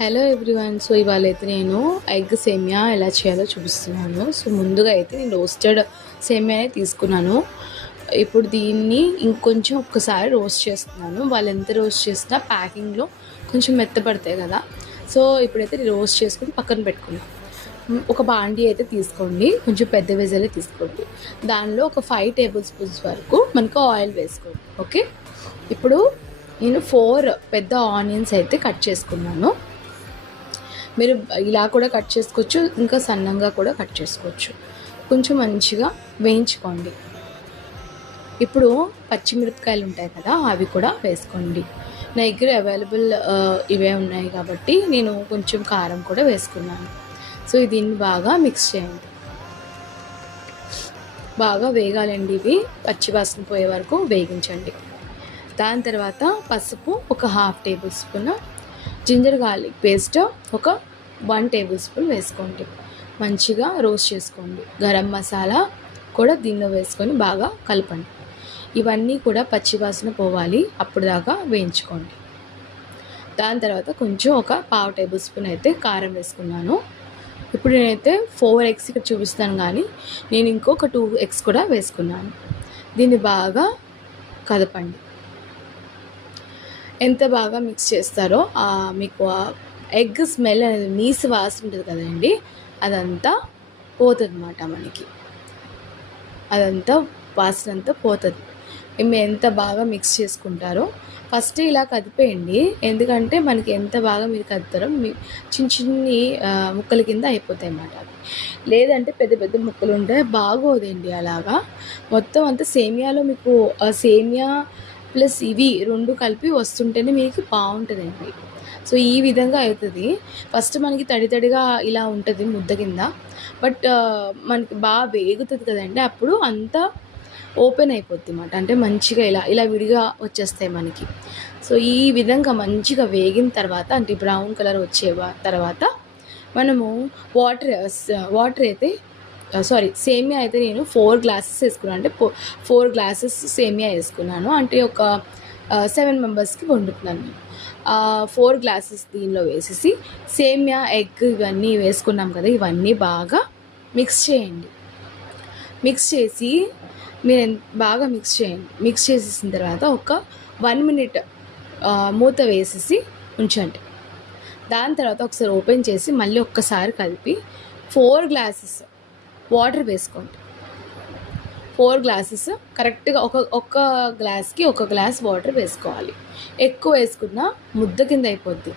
Hello everyone. So ఇవాళైతే నేను egg సేమియా ఎలా చేయాలో చూపిస్తున్నాను. సో ముందుగా అయితే నేను రోస్టెడ్ సేమియానే తీసుకున్నాను. ఇప్పుడు దీన్ని ఇంకొంచెం ఒక్కసారి రోస్ట్ చేస్తున్నాను. వాళ్ళు ఎంత రోస్ట్ చేసినా ప్యాకింగ్లో కొంచెం మెత్తపడతాయి కదా. సో ఇప్పుడైతే రోస్ట్ చేసుకుని పక్కన పెట్టుకున్నాను. ఒక బాండీ అయితే తీసుకోండి, కొంచెం పెద్ద వెజలే తీసుకోండి. దానిలో ఒక 5 టేబుల్ స్పూన్స్ వరకు మనకు ఆయిల్ వేసుకోండి. ఓకే, ఇప్పుడు నేను 4 పెద్ద ఆనియన్స్ అయితే కట్ చేసుకున్నాను. మీరు ఇలా కూడా కట్ చేసుకోవచ్చు, ఇంకా సన్నంగా కూడా కట్ చేసుకోవచ్చు. కొంచెం మంచిగా వేయించుకోండి. ఇప్పుడు పచ్చిమిరపకాయలు ఉంటాయి కదా, అవి కూడా వేసుకోండి. నా దగ్గర అవైలబుల్ ఇవే ఉన్నాయి కాబట్టి నేను కొంచెం కారం కూడా వేసుకున్నాను. సో దీన్ని బాగా మిక్స్ చేయండి. బాగా వేగాలండి, ఇవి పచ్చివాసన పోయే వరకు వేగించండి. దాని తర్వాత పసుపు ఒక 1/2 tablespoon, ginger garlic paste ఒక 1 టేబుల్ స్పూన్ వేసుకోండి. మంచిగా రోస్ట్ చేసుకోండి. గరం మసాలా కూడా దీనిలో వేసుకొని బాగా కలపండి. ఇవన్నీ కూడా పచ్చివాసన పోవాలి, అప్పుడు దాకా వేయించుకోండి. దాని తర్వాత కొంచెం ఒక 1/2 టేబుల్ స్పూన్ అయితే కారం వేసుకున్నాను. ఇప్పుడు నేనైతే 4 ఎగ్స్ ఇక్కడ చూపిస్తాను, కానీ నేను ఇంకొక 2 ఎగ్స్ కూడా వేసుకున్నాను. దీన్ని బాగా కదపండి. ఎంత బాగా మిక్స్ చేస్తారో మీకు ఎగ్ స్మెల్ అనేది, నీసు వాసన ఉంటుంది కదండి, అదంతా పోతుంది అన్నమాట. మనకి అదంతా వాసన అంతా పోతుంది. మేము ఎంత బాగా మిక్స్ చేసుకుంటారో ఫస్ట్ ఇలా కదిపేయండి. ఎందుకంటే మనకి ఎంత బాగా మీరు కదుపుతారో మీ చిన్ని ముక్కల కింద అయిపోతాయి అన్నమాట. లేదంటే పెద్ద పెద్ద ముక్కలు ఉంటే బాగోదండి. అలాగా మొత్తం అంతా సేమియాలో మీకు సేమియా ప్లస్ ఇవి 2 కలిపి వస్తుంటేనే మీకు బాగుంటుందండి. సో ఈ విధంగా అవుతుంది. ఫస్ట్ మనకి తడిగా ఇలా ఉంటుంది ముద్ద కింద, బట్ మనకి బాగా వేగుతుంది కదండి, అప్పుడు అంతా ఓపెన్ అయిపోద్ది అన్నమాట. అంటే మంచిగా ఇలా విడిగా వచ్చేస్తాయి మనకి. సో ఈ విధంగా మంచిగా వేగిన తర్వాత, అంటే బ్రౌన్ కలర్ వచ్చే తర్వాత మనము వాటర్ అయితే సేమియా అయితే నేను 4 గ్లాసెస్ వేసుకున్నాను. అంటే 4 గ్లాసెస్ సేమియా వేసుకున్నాను, అంటే ఒక 7 మెంబర్స్కి వండుతున్నాను నేను. 4 గ్లాసెస్ దీనిలో వేసేసి సేమియా, ఎగ్ ఇవన్నీ వేసుకున్నాం కదా, ఇవన్నీ బాగా మిక్స్ చేయండి. మిక్స్ చేసి మీరు బాగా మిక్స్ చేయండి. మిక్స్ చేసేసిన తర్వాత ఒక 1 మినిట్ మూత వేసేసి ఉంచండి. దాని తర్వాత ఒకసారి ఓపెన్ చేసి మళ్ళీ ఒక్కసారి కలిపి 4 గ్లాసెస్ వాటర్ వేసుకోండి. 4 గ్లాసెస్ కరెక్ట్గా ఒక గ్లాస్కి 1 గ్లాస్ వాటర్ వేసుకోవాలి. ఎక్కువ వేసుకున్న ముద్ద కింద అయిపోద్ది.